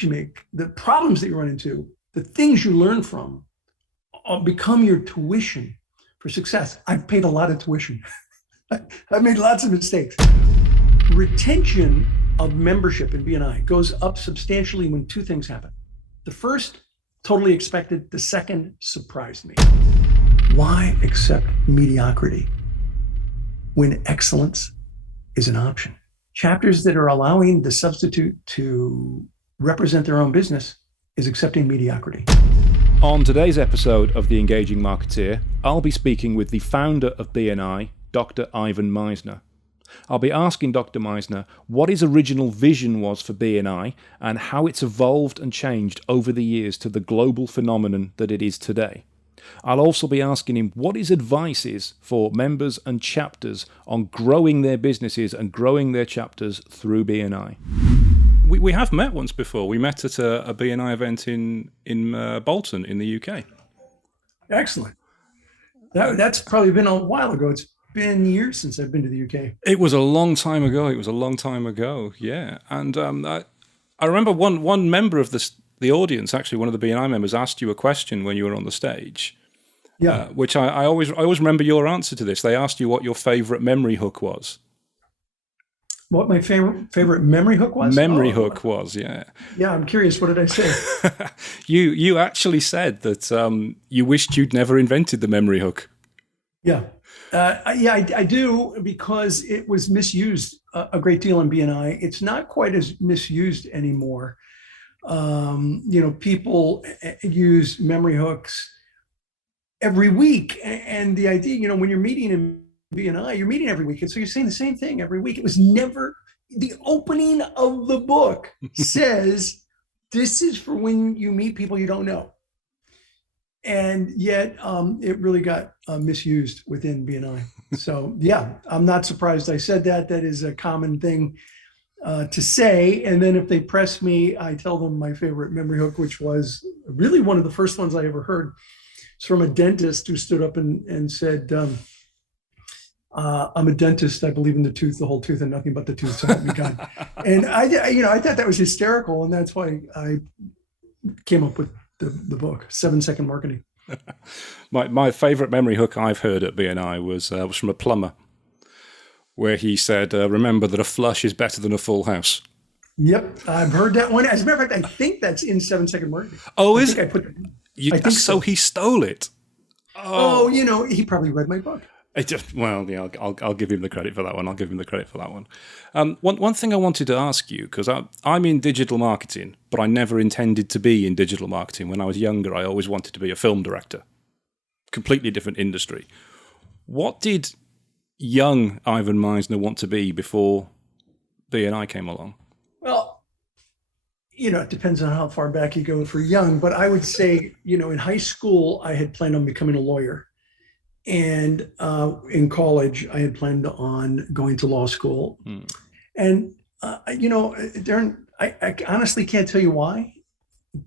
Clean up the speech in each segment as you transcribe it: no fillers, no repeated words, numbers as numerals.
mistakes you make, the problems that you run into, the things you learn from become your tuition for success. I've paid a lot of tuition. I've made lots of mistakes. Retention of membership in BNI goes up substantially when two things happen. The first, totally expected. The second, surprised me. Why accept mediocrity when excellence is an option? Chapters that are allowing the substitute to represent their own business is accepting mediocrity. On today's episode of The Engaging Marketeer, I'll be speaking with the founder of BNI, Dr. Ivan Misner. I'll be asking Dr. Misner what his original vision was for BNI and how it's evolved and changed over the years to the global phenomenon that it is today. I'll also be asking him what his advice is for members and chapters on growing their businesses and growing their chapters through BNI. We have met once before. We met at a BNI event in Bolton in the UK. Excellent. That's probably been a while ago. It's been years since I've been to the UK. It was a long time ago. Yeah. And I remember one member of the audience, actually one of the BNI members, asked you a question when you were on the stage. Yeah. Which I always remember your answer to this. They asked you what your favorite memory hook was. What my favorite memory hook was? Memory hook was, yeah. Yeah, I'm curious. What did I say? You actually said that you wished you'd never invented the memory hook. Yeah. I do, because it was misused a great deal in BNI. It's not quite as misused anymore. People use memory hooks every week. And the idea, when you're meeting in BNI, you're meeting every week. And so you're saying the same thing every week. It was never, the opening of the book says, this is for when you meet people you don't know. And yet it really got misused within BNI. So yeah, I'm not surprised I said that. That is a common thing to say. And then if they press me, I tell them my favorite memory hook, which was really one of the first ones I ever heard. It's from a dentist who stood up and said, I'm a dentist. I believe in the tooth, the whole tooth, and nothing but the tooth. So help me God. And I thought that was hysterical. And that's why I came up with the book, 7-Second Marketing. My favorite memory hook I've heard at BNI was from a plumber, where he said, remember that a flush is better than a full house. Yep, I've heard that one. As a matter of fact, I think that's in 7-Second Marketing. Oh, is it? I think so. He stole it. Oh, he probably read my book. I'll give him the credit for that one. One thing I wanted to ask you, because I'm in digital marketing, but I never intended to be in digital marketing. When I was younger, I always wanted to be a film director. Completely different industry. What did young Ivan Misner want to be before BNI came along? Well, it depends on how far back you go for young, but I would say, in high school, I had planned on becoming a lawyer. And in college, I had planned on going to law school. And, Darren, I honestly can't tell you why,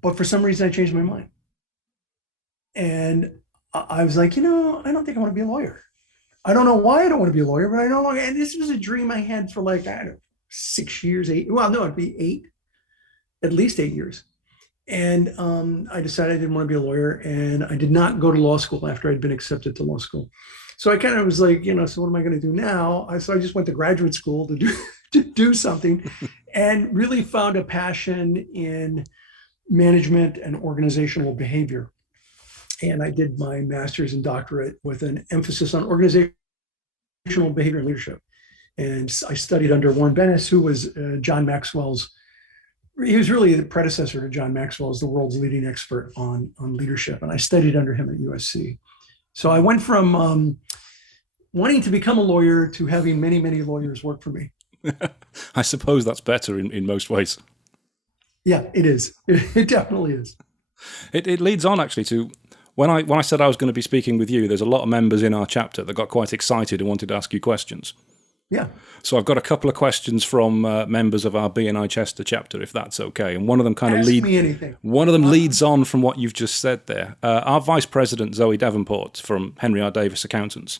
but for some reason I changed my mind. And I was like, I don't think I want to be a lawyer. I don't know why I don't want to be a lawyer, but I don't know. And this was a dream I had for 6 years, 8. Well, no, it'd be at least 8 years. And I decided I didn't want to be a lawyer, and I did not go to law school after I'd been accepted to law school. So I kind of was like, so what am I going to do now? So I just went to graduate school to do something, and really found a passion in management and organizational behavior. And I did my master's and doctorate with an emphasis on organizational behavior and leadership. And I studied under Warren Bennis, who was John Maxwell's. He was really the predecessor to John Maxwell as the world's leading expert on leadership. And I studied under him at USC. So I went from wanting to become a lawyer to having many, many lawyers work for me. I suppose that's better in most ways. Yeah, it is. It definitely is. It leads on actually to when I said I was going to be speaking with you, there's a lot of members in our chapter that got quite excited and wanted to ask you questions. Yeah. So I've got a couple of questions from members of our BNI Chester chapter, if that's okay. And one of them leads on from what you've just said there. Our Vice President, Zoe Davenport from Henry R. Davis Accountants,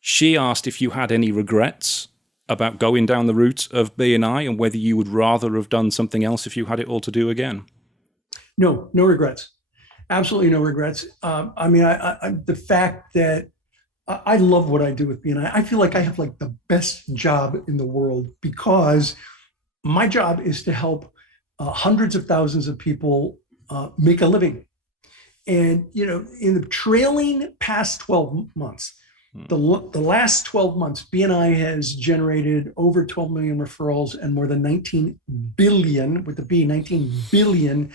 she asked if you had any regrets about going down the route of BNI and whether you would rather have done something else if you had it all to do again? No, no regrets. Absolutely no regrets. I mean, the fact that I love what I do with BNI. I feel like I have like the best job in the world because my job is to help hundreds of thousands of people make a living. And, you know, in the trailing past 12 months, the last 12 months, BNI has generated over 12 million referrals and more than 19 billion, with the B, 19 billion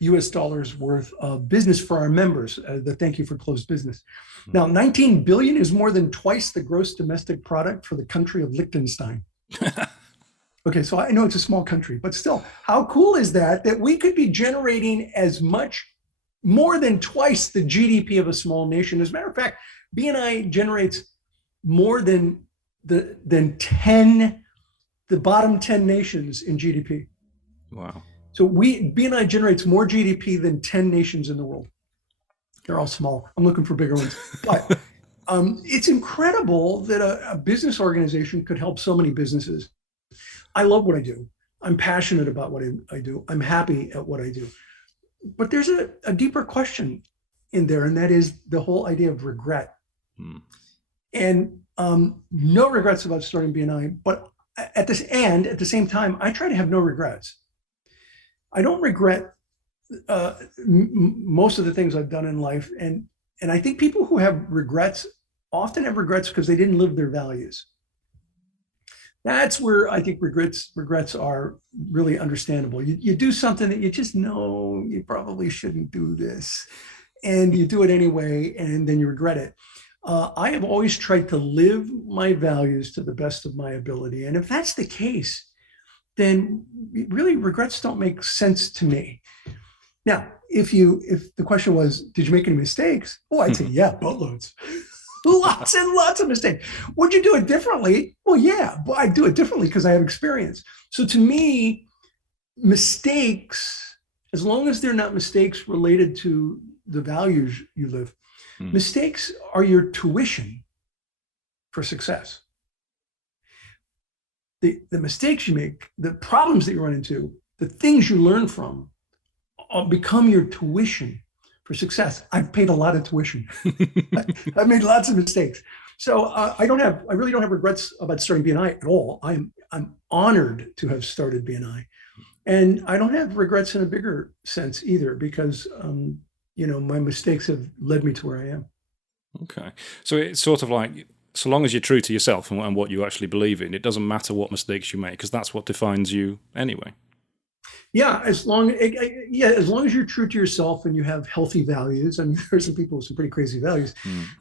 US dollars worth of business for our members, the thank you for closed business. Now, 19 billion is more than twice the gross domestic product for the country of Liechtenstein. Okay, so I know it's a small country, but still, how cool is that, that we could be generating as much, more than twice the GDP of a small nation? As a matter of fact, BNI generates more than the bottom 10 nations in GDP. Wow. So BNI generates more GDP than 10 nations in the world. They're all small. I'm looking for bigger ones. But it's incredible that a business organization could help so many businesses. I love what I do. I'm passionate about what I do. I'm happy at what I do. But there's a deeper question in there, and that is the whole idea of regret. And no regrets about starting BNI, but at the same time, I try to have no regrets. I don't regret most of the things I've done in life. And I think people who have regrets often have regrets because they didn't live their values. That's where I think regrets are really understandable. You do something that you just know you probably shouldn't do this, and you do it anyway, and then you regret it. I have always tried to live my values to the best of my ability. And if that's the case, then really regrets don't make sense to me. Now, if the question was, did you make any mistakes? Oh, I'd say, yeah, boatloads. Lots and lots of mistakes. Would you do it differently? Well, yeah, but I do it differently because I have experience. So to me, mistakes, as long as they're not mistakes related to the values you live, mistakes are your tuition for success. The mistakes you make, the problems that you run into, the things you learn from become your tuition for success. I've paid a lot of tuition. I've made lots of mistakes. So I really don't have regrets about starting BNI at all. I'm honored to have started BNI. And I don't have regrets in a bigger sense either, because my mistakes have led me to where I am. Okay. So it's sort of like, so long as you're true to yourself and what you actually believe in, it doesn't matter what mistakes you make, because that's what defines you anyway. Yeah, as long as you're true to yourself and you have healthy values. I mean, there's some people with some pretty crazy values,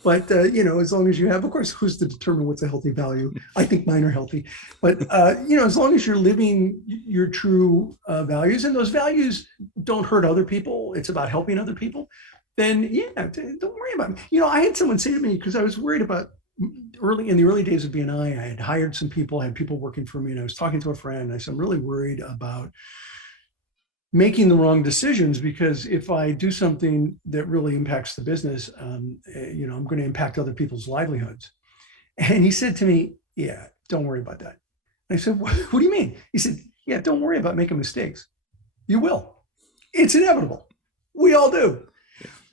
but as long as you have, of course, who's to determine what's a healthy value? I think mine are healthy, but as long as you're living your true values, and those values don't hurt other people, it's about helping other people, then don't worry about it. I had someone say to me, because I was worried about in the early days of BNI, I had hired some people, I had people working for me, and I was talking to a friend, and I said, I'm really worried about making the wrong decisions, because if I do something that really impacts the business, I'm going to impact other people's livelihoods. And he said to me, yeah, don't worry about that. And I said, what do you mean? He said, yeah, don't worry about making mistakes. You will. It's inevitable. We all do.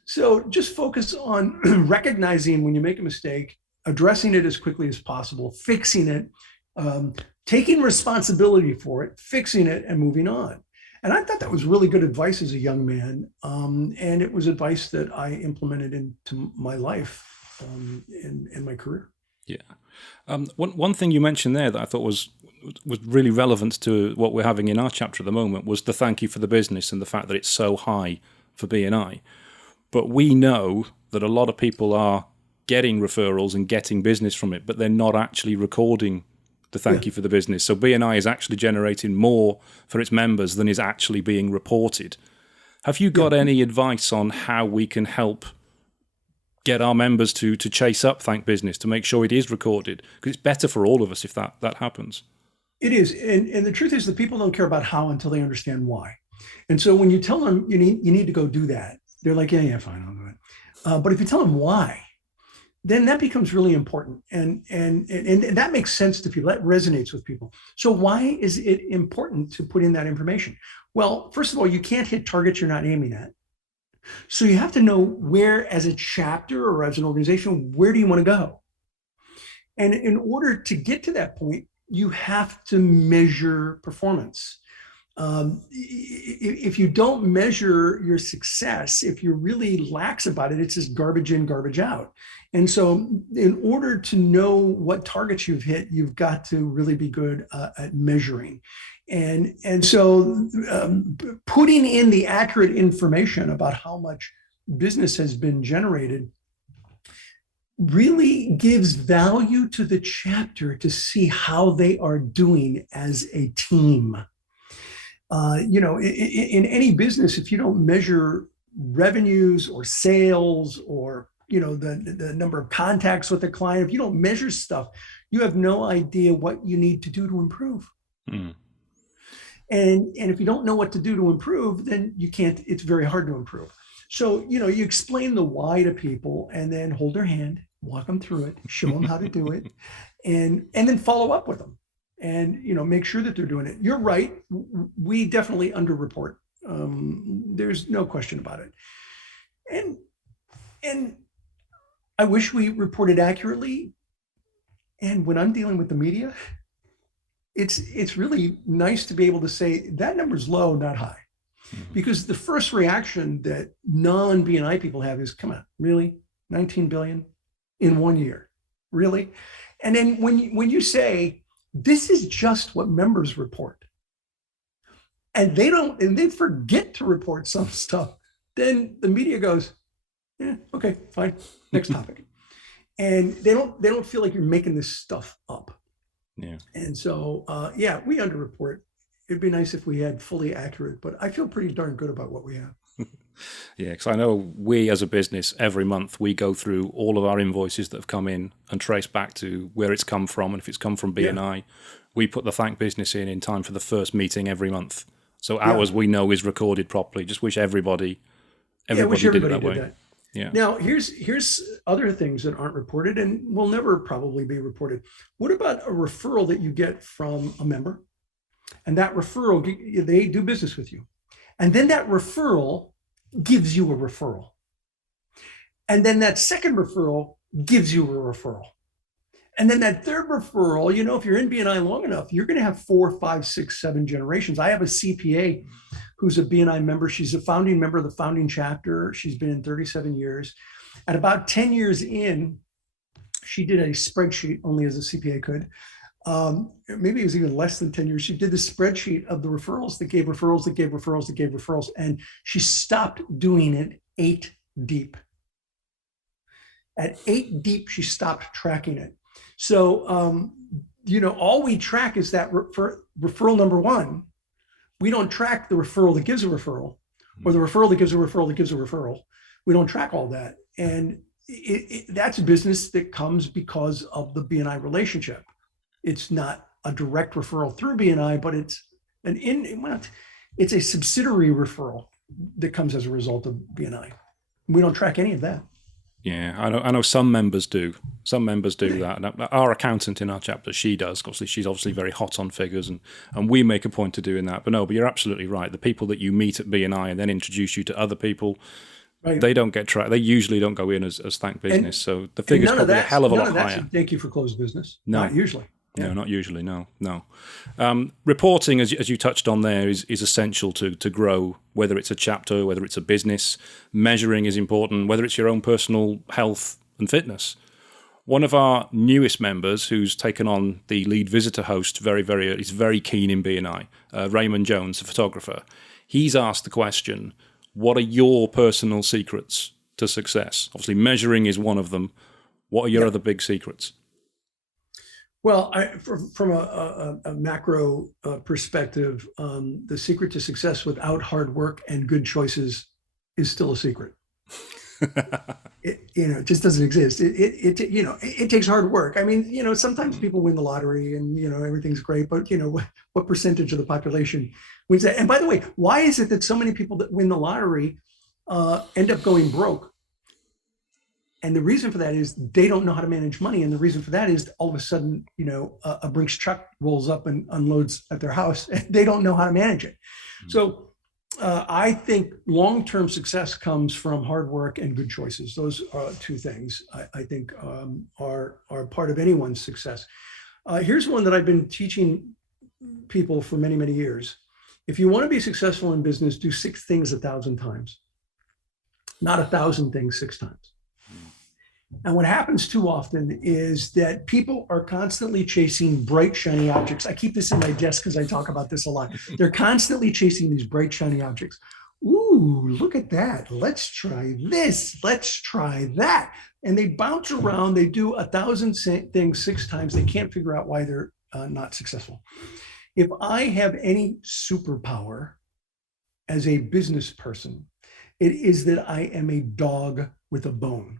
So just focus on recognizing when you make a mistake, addressing it as quickly as possible, fixing it, taking responsibility for it, fixing it, and moving on. And I thought that was really good advice as a young man. And it was advice that I implemented into my life and my career. Yeah. One thing you mentioned there that I thought was really relevant to what we're having in our chapter at the moment was the thank you for the business and the fact that it's so high for BNI. But we know that a lot of people are getting referrals and getting business from it, but they're not actually recording the thank you for the business. So BNI is actually generating more for its members than is actually being reported. Have you got any advice on how we can help get our members to chase up thank business, to make sure it is recorded? Because it's better for all of us if that happens. It is. And the truth is that people don't care about how until they understand why. And so when you tell them you need to go do that, they're like, yeah, fine, I'll do it. But if you tell them why, then that becomes really important. And that makes sense to people. That resonates with people. So why is it important to put in that information? Well, first of all, you can't hit targets you're not aiming at. So you have to know where, as a chapter or as an organization, where do you want to go? And in order to get to that point, you have to measure performance. If you don't measure your success, if you're really lax about it, it's just garbage in, garbage out. And so in order to know what targets you've hit, you've got to really be good at measuring. And so putting in the accurate information about how much business has been generated really gives value to the chapter to see how they are doing as a team. In any business, if you don't measure revenues or sales or the number of contacts with the client, if you don't measure stuff, you have no idea what you need to do to improve. Mm. And if you don't know what to do to improve, then you can't. It's very hard to improve. So you explain the why to people, and then hold their hand, walk them through it, show them how to do it, and then follow up with them. And make sure that they're doing it. You're right. We definitely underreport. There's no question about it. And I wish we reported accurately. And when I'm dealing with the media, it's really nice to be able to say that number's low, not high, because the first reaction that non-BNI people have is, "Come on, really? 19 billion in 1 year, really?" And then when you say, this is just what members report, and they forget to report some stuff, then the media goes, "Yeah, okay, fine, next topic." And they don't feel like you're making this stuff up. Yeah. And so we underreport. It'd be nice if we had fully accurate, but I feel pretty darn good about what we have. Yeah, because I know we as a business, every month we go through all of our invoices that have come in and trace back to where it's come from. And if it's come from BNI, we put the thank business in time for the first meeting every month. So ours we know is recorded properly. Just wish everybody did it that way. That. Yeah. Now, here's other things that aren't reported and will never probably be reported. What about a referral that you get from a member? And that referral, they do business with you. And then that referral gives you a referral. And then that second referral gives you a referral. And then that third referral, if you're in BNI long enough, you're going to have 4, 5, 6, 7 generations. I have a CPA who's a BNI member. She's a founding member of the founding chapter. She's been in 37 years. At about 10 years in, she did a spreadsheet, only as a CPA could. Maybe it was even less than 10 years. She did the spreadsheet of the referrals that gave referrals, that gave referrals, that gave referrals. And she stopped doing it 8 deep. At 8 deep, she stopped tracking it. So, all we track is that referral number 1. We don't track the referral that gives a referral, or the referral that gives a referral that gives a referral. We don't track all that. And that's business that comes because of the BNI relationship. It's not a direct referral through BNI, but it's a subsidiary referral that comes as a result of BNI. We don't track any of that. Yeah, I know some members do. Some members do that. And our accountant in our chapter, she does. She's obviously very hot on figures, and we make a point of doing that. But you're absolutely right. The people that you meet at BNI and then introduce you to other people, right, they don't get tracked. They usually don't go in as thank business. So the figure's probably a hell of a lot higher. Thank you for closed business. No. Not usually. Yeah. No, not usually. No. Reporting, as you touched on there, is essential to grow, whether it's a chapter, whether it's a business. Measuring is important, whether it's your own personal health and fitness. One of our newest members, who's taken on the lead visitor host he's very keen in BNI, Raymond Jones, a photographer. He's asked the question, what are your personal secrets to success? Obviously, measuring is one of them. What are your other big secrets? Well, from a macro perspective, the secret to success without hard work and good choices is still a secret. It just doesn't exist. It takes hard work. I mean, sometimes people win the lottery and everything's great, but what percentage of the population wins that? And by the way, why is it that so many people that win the lottery end up going broke? And the reason for that is they don't know how to manage money. And the reason for that is all of a sudden, a Brinks truck rolls up and unloads at their house. And they don't know how to manage it. So I think long-term success comes from hard work and good choices. Those are two things I think are part of anyone's success. Here's one that I've been teaching people for many, many years. If you want to be successful in business, do 6 things 1,000 times, not 1,000 things 6 times. And what happens too often is that people are constantly chasing bright, shiny objects. I keep this in my desk because I talk about this a lot. They're constantly chasing these bright, shiny objects. Ooh, look at that. Let's try this. Let's try that. And they bounce around. They do 1,000 things 6 times. They can't figure out why they're not successful. If I have any superpower as a business person, it is that I am a dog with a bone.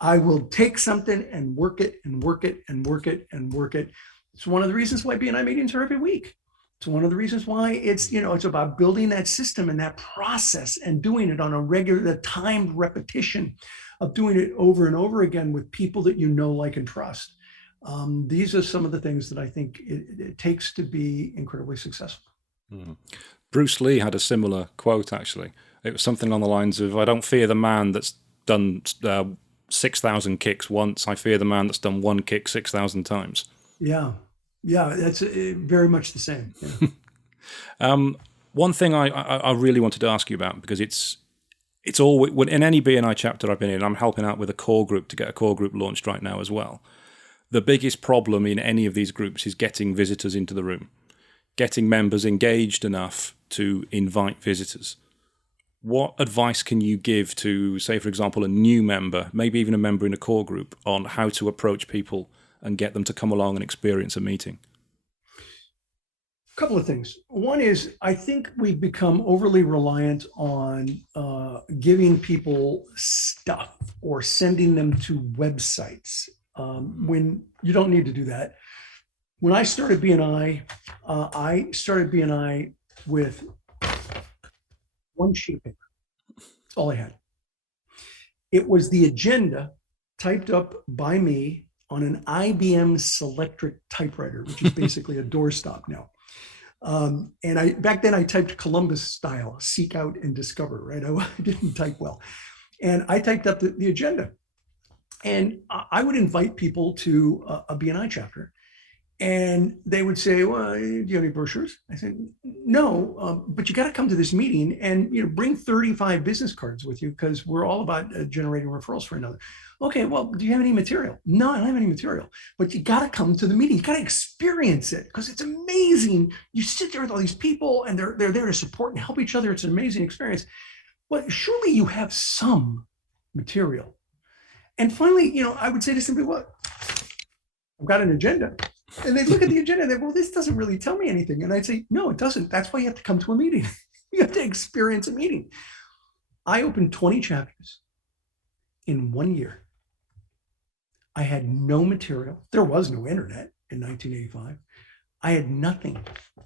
I will take something and work it and work it and work it and work it. It's one of the reasons why BNI meetings are every week. It's one of the reasons why it's about building that system and that process and doing it on a regular, the timed repetition of doing it over and over again with people that you know, like, and trust. These are some of the things that I think it takes to be incredibly successful. Bruce Lee had a similar quote, actually. It was something along the lines of, I don't fear the man that's done 6,000 kicks once. I fear the man that's done 1 kick 6,000 times. Yeah, that's very much the same. Yeah. One thing I really wanted to ask you about, because it's all in any BNI chapter I've been in, I'm helping out with a core group to get a core group launched right now as well. The biggest problem in any of these groups is getting visitors into the room, getting members engaged enough to invite visitors. What advice can you give to, say, for example, a new member, maybe even a member in a core group, on how to approach people and get them to come along and experience a meeting? A couple of things. One is, I think we've become overly reliant on giving people stuff or sending them to websites when you don't need to do that. When I started BNI, with 1 sheet of paper. That's all I had. It was the agenda typed up by me on an IBM Selectric typewriter, which is basically a doorstop now. And back then I typed Columbus style, seek out and discover, right? I didn't type well. And I typed up the agenda. And I would invite people to a BNI chapter. And they would say, well, do you have any brochures? I said, no, but you got to come to this meeting and bring 35 business cards with you, because we're all about generating referrals for another. Okay, well, do you have any material? No, I don't have any material, but you got to come to the meeting. You got to experience it, because it's amazing. You sit there with all these people and they're there to support and help each other. It's an amazing experience. Well, surely you have some material. And finally, I would say to somebody, well, I've got an agenda. And they'd look at the agenda and they'd, well, this doesn't really tell me anything. And I'd say, no, it doesn't. That's why you have to come to a meeting. You have to experience a meeting. I opened 20 chapters in 1 year. I had no material. There was no internet in 1985. I had nothing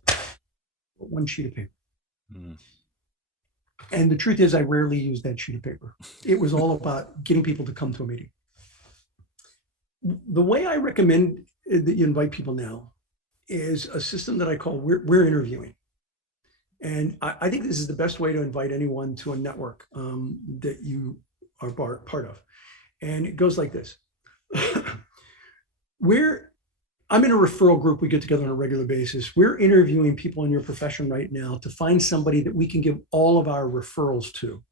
but 1 sheet of paper. And the truth is, I rarely used that sheet of paper. It was all about getting people to come to a meeting. The way I recommend that you invite people now is a system that I call we're interviewing. And I think this is the best way to invite anyone to a network that you are part of. And it goes like this. I'm in a referral group. We get together on a regular basis. We're interviewing people in your profession right now to find somebody that we can give all of our referrals to.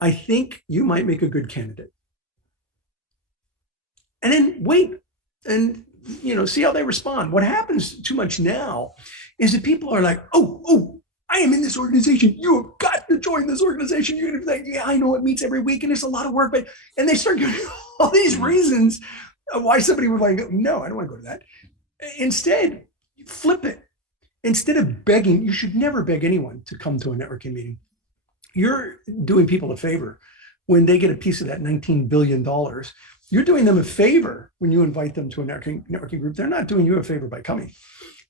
I think you might make a good candidate. And then wait and see how they respond. What happens too much now is that people are like, oh, I am in this organization. You have got to join this organization. You're gonna be like, yeah, I know it meets every week and it's a lot of work, and they start giving all these reasons why somebody would like, no, I don't want to go to that. Instead, flip it. Instead of begging, you should never beg anyone to come to a networking meeting. You're doing people a favor when they get a piece of that $19 billion. You're doing them a favor when you invite them to a networking group. They're not doing you a favor by coming.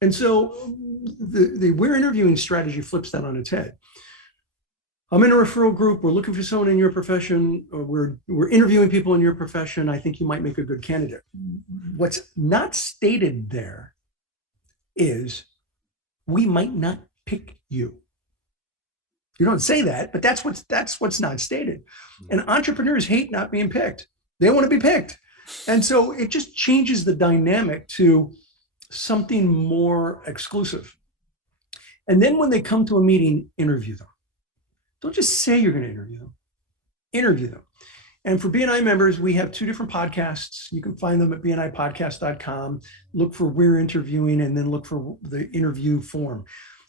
And so the we're interviewing strategy flips that on its head. I'm in a referral group. We're looking for someone in your profession, or we're interviewing people in your profession. I think you might make a good candidate. What's not stated there is we might not pick you. You don't say that, but that's what's not stated. And entrepreneurs hate not being picked. They want to be picked. And so it just changes the dynamic to something more exclusive. And then when they come to a meeting, interview them. Don't just say you're going to interview them. Interview them. And for BNI members, we have 2 different podcasts. You can find them at bnipodcast.com. Look for We're Interviewing, and then look for the interview form.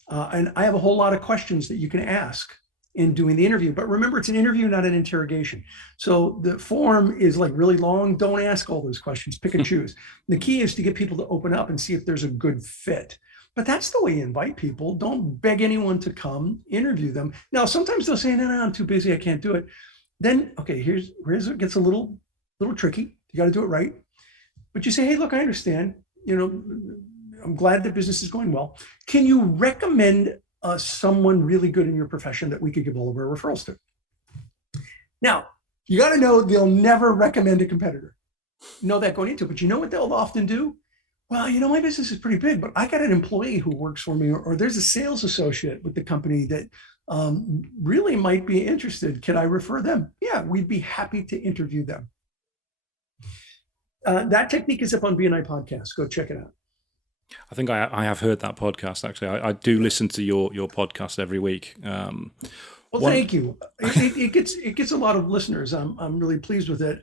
And I have a whole lot of questions that you can ask in doing the interview. But remember, it's an interview, not an interrogation. So the form is like really long. Don't ask all those questions. Pick and choose. The key is to get people to open up and see if there's a good fit. But that's the way you invite people. Don't beg anyone to come, interview them. Now, sometimes they'll say, no, I'm too busy, I can't do it. Then, okay, here's it gets a little tricky. You got to do it right. But you say, hey, look, I understand. I'm glad the business is going well. Can you recommend someone really good in your profession that we could give all of our referrals to? Now, you got to know they'll never recommend a competitor. Know that going into it. But you know what they'll often do? Well, my business is pretty big, but I got an employee who works for me, or there's a sales associate with the company that really might be interested. Can I refer them? Yeah, we'd be happy to interview them. That technique is up on BNI Podcast. Go check it out. I think I have heard that podcast, actually. I do listen to your podcast every week. Thank you. It gets a lot of listeners. I'm really pleased with it.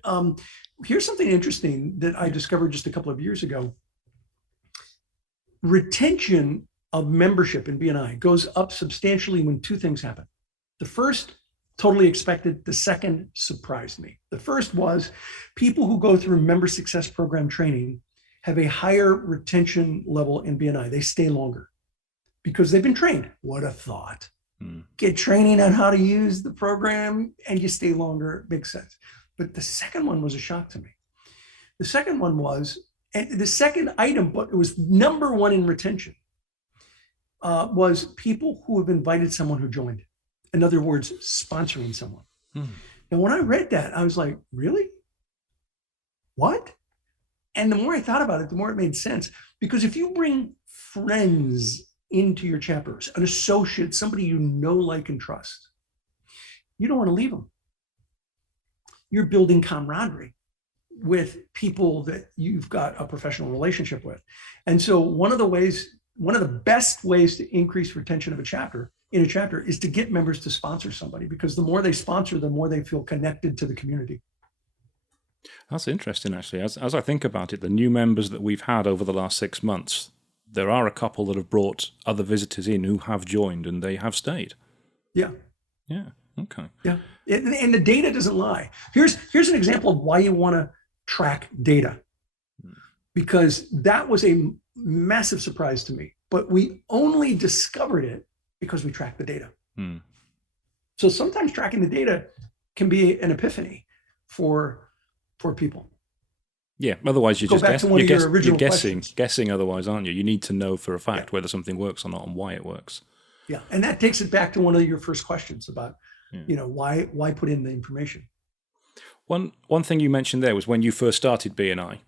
Here's something interesting that I discovered just a couple of years ago. Retention of membership in BNI goes up substantially when 2 things happen. The first, totally expected. The second surprised me. The first was people who go through member success program training have a higher retention level in BNI. They stay longer because they've been trained. What a thought. Get training on how to use the program and you stay longer. Makes sense. But the second one was a shock to me. The second one was, and the second item, but it was number 1 in retention, was people who have invited someone who joined. In other words, sponsoring someone. Now, when I read that, I was like, really? What? And the more I thought about it, the more it made sense. Because if you bring friends into your chapters, an associate, somebody you know, like, and trust, you don't want to leave them. You're building camaraderie with people that you've got a professional relationship with. And so one of the best ways to increase retention of a chapter is to get members to sponsor somebody, because the more they sponsor, the more they feel connected to the community. That's interesting, actually. As I think about it, the new members that we've had over the last 6 months, there are a couple that have brought other visitors in who have joined and they have stayed. Yeah. Yeah. Okay. Yeah. And the data doesn't lie. Here's an example of why you want to track data, because that was a massive surprise to me, but we only discovered it because we tracked the data. So sometimes tracking the data can be an epiphany for people. Yeah, otherwise you're guessing otherwise, aren't you? You need to know for a fact whether something works or not and why it works. Yeah, and that takes it back to one of your first questions about, why put in the information. One thing you mentioned there was when you first started BNI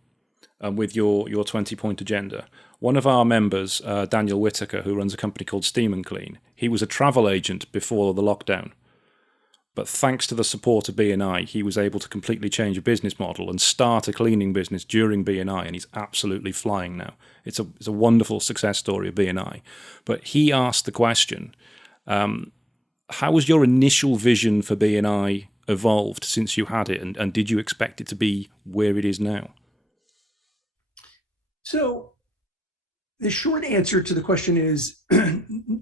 with your 20-point agenda. One of our members, Daniel Whitaker, who runs a company called Steam and Clean, he was a travel agent before the lockdown. But thanks to the support of BNI, he was able to completely change a business model and start a cleaning business during BNI, and he's absolutely flying now. It's a wonderful success story of BNI. But he asked the question, how was your initial vision for BNI evolved since you had it, and did you expect it to be where it is now? So the short answer to the question is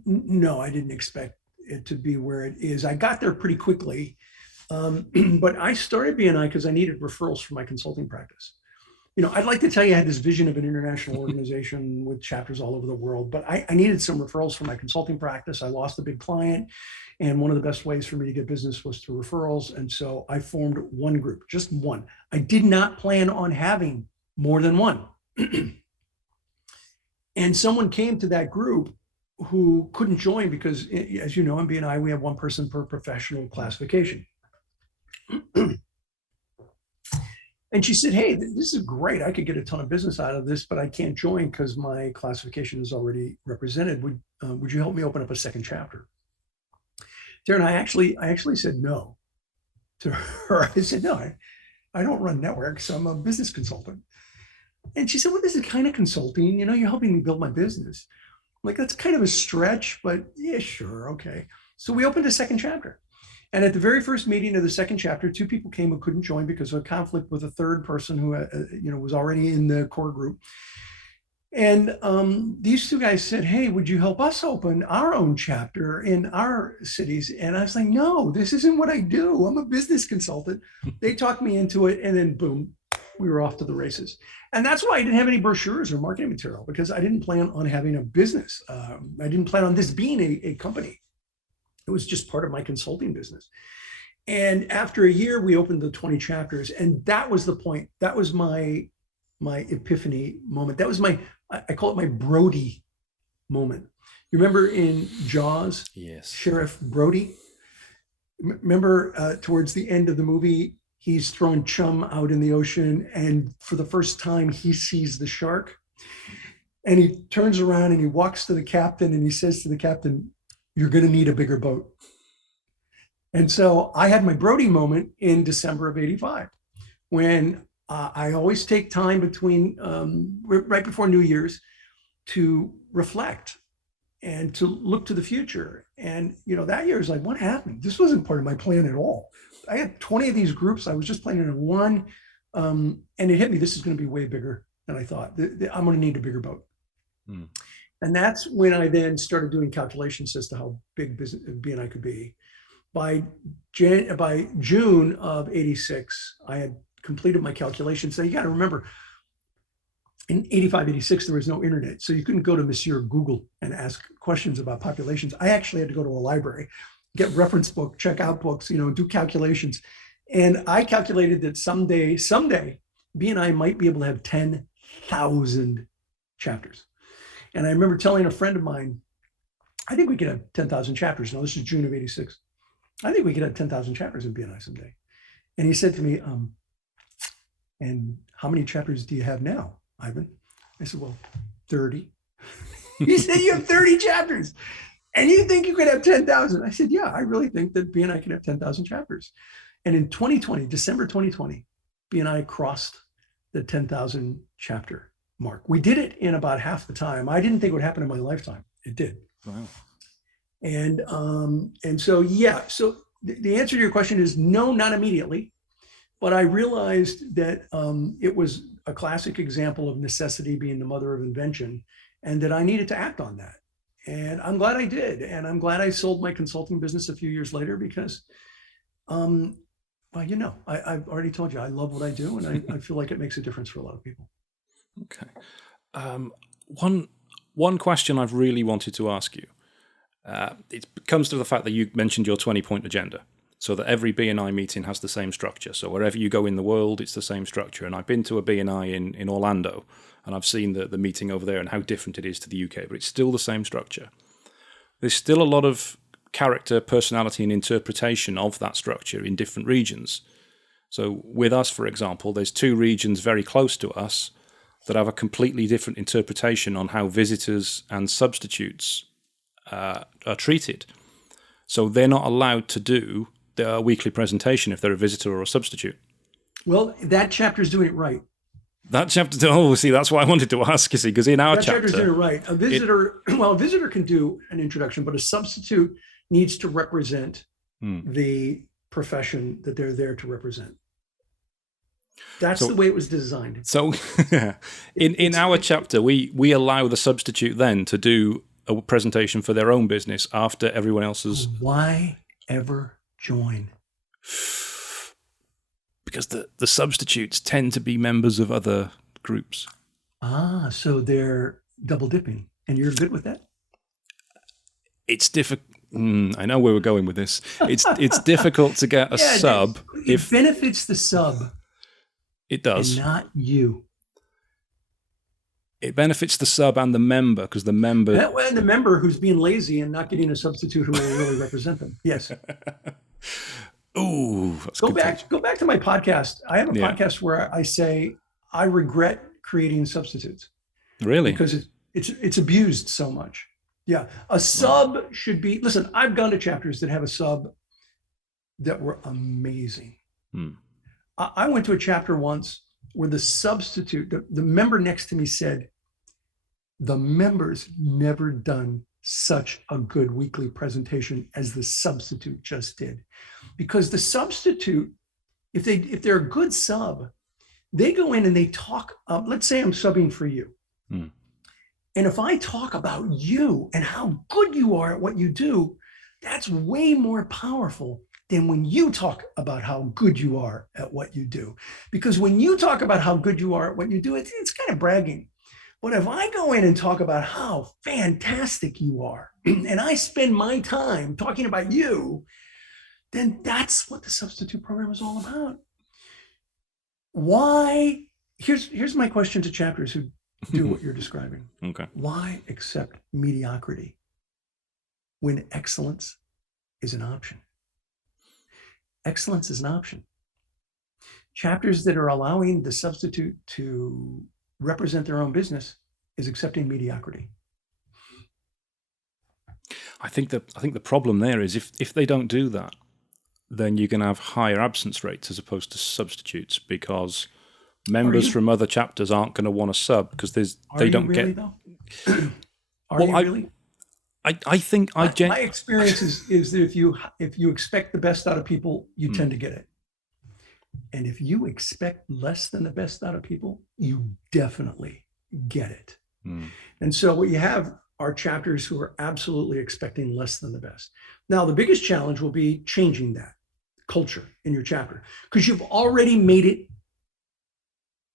no, I didn't expect it to be where it is. I got there pretty quickly, but I started BNI because I needed referrals for my consulting practice. I'd like to tell you I had this vision of an international organization with chapters all over the world, but I needed some referrals for my consulting practice. I lost a big client, and one of the best ways for me to get business was through referrals. And so I formed one group, just one. I did not plan on having more than one. And someone came to that group who couldn't join because, as you know, in BNI, we have one person per professional classification. And she said, hey, this is great. I could get a ton of business out of this, but I can't join because my classification is already represented. Would you help me open up a second chapter? Darren, I actually said no to her. I said, no, I don't run networks. I'm a business consultant. And she said, well, this is kind of consulting. You're helping me build my business. I'm like, that's kind of a stretch, but yeah, sure. Okay. So we opened a second chapter. And at the very first meeting of the second chapter, 2 people came who couldn't join because of a conflict with a third person who, was already in the core group. And these 2 guys said, hey, would you help us open our own chapter in our cities? And I was like, no, this isn't what I do. I'm a business consultant. They talked me into it. And then boom, we were off to the races. And that's why I didn't have any brochures or marketing material, because I didn't plan on having a business. I didn't plan on this being a company. It was just part of my consulting business. And after a year, we opened the 20 chapters. And that was the point. That was my epiphany moment. That was I call it my Brody moment. You remember in Jaws? Yes. Sheriff Brody? Remember towards the end of the movie, he's throwing chum out in the ocean. And for the first time, he sees the shark. And he turns around and he walks to the captain and he says to the captain, you're going to need a bigger boat. And so I had my Brody moment in December of '85, when I always take time between right before New Year's to reflect and to look to the future. And, that year is like, what happened? This wasn't part of my plan at all. I had 20 of these groups. I was just planning on one. And it hit me. This is going to be way bigger than I thought. I'm going to need a bigger boat. Mm. And that's when I then started doing calculations as to how big BNI could be. By June of '86, I had completed my calculations. So you got to remember, in '85, '86, there was no internet. So you couldn't go to Monsieur Google and ask questions about populations. I actually had to go to a library, get reference book, check out books, do calculations. And I calculated that someday, BNI might be able to have 10,000 chapters. And I remember telling a friend of mine, I think we could have 10,000 chapters. Now, this is June of '86. I think we could have 10,000 chapters in BNI someday. And he said to me, and how many chapters do you have now, Ivan? I said, well, 30. He said, you have 30 chapters. And you think you could have 10,000? I said, yeah, I really think that BNI can have 10,000 chapters. And in 2020, December 2020, BNI crossed the 10,000 chapter mark. We did it in about half the time. I didn't think it would happen in my lifetime. It did. Wow. And so, yeah, so the answer to your question is no, not immediately. But I realized that it was a classic example of necessity being the mother of invention, and that I needed to act on that. And I'm glad I did. And I'm glad I sold my consulting business a few years later because, well, I've already told you, I love what I do, and I feel like it makes a difference for a lot of people. Okay. One question I've really wanted to ask you. It comes to the fact that you mentioned your 20-point agenda, so that every BNI meeting has the same structure. So wherever you go in the world, it's the same structure. And I've been to a BNI in Orlando, and I've seen the meeting over there and how different it is to the UK, but it's still the same structure. There's still a lot of character, personality, and interpretation of that structure in different regions. So with us, for example, there's 2 regions very close to us that have a completely different interpretation on how visitors and substitutes are treated. So they're not allowed to do their weekly presentation if they're a visitor or a substitute. Well, that chapter is doing it right. That chapter, see, that's why I wanted to ask you, see, because in our chapter... That chapter's doing it right. A visitor can do an introduction, but a substitute needs to represent the profession that they're there to represent. That's the way it was designed. So in our chapter, we allow the substitute then to do a presentation for their own business after everyone else's. Why ever join? Because the substitutes tend to be members of other groups. So they're double dipping, and you're good with that? It's difficult. I know where we're going with this. It's difficult to get a sub. It benefits the sub. It does. And not you. It benefits the sub and the member because the member. And the member who's being lazy and not getting a substitute who will really represent them. Yes. Ooh, that's Go back to my podcast. I have a Yeah. podcast where I say I regret creating substitutes Really? because it's abused so much. Yeah. A sub should be, listen, I've gone to chapters that have a sub that were amazing. I went to a chapter once where the substitute, the member next to me said, the member's never done such a good weekly presentation as the substitute just did. Because the substitute, if they're a good sub, they go in and they talk, let's say I'm subbing for you. And if I talk about you and how good you are at what you do, that's way more powerful than when you talk about how good you are at what you do. Because when you talk about how good you are at what you do, it's kind of bragging. But if I go in and talk about how fantastic you are, and I spend my time talking about you, then that's what the substitute program is all about. Why? Here's my question to chapters who do what you're describing. Okay. Why accept mediocrity when excellence is an option? Excellence is an option. Chapters that are allowing the substitute to represent their own business is accepting mediocrity. I think the problem there is if they don't do that, then you can have higher absence rates as opposed to substitutes because members from other chapters aren't going to want to sub because they don't really, get. Though? Are you really? I think my experience is that if you expect the best out of people, you tend to get it. And if you expect less than the best out of people, you definitely get it. And so what you have are chapters who are absolutely expecting less than the best. Now, the biggest challenge will be changing that culture in your chapter because you've already made it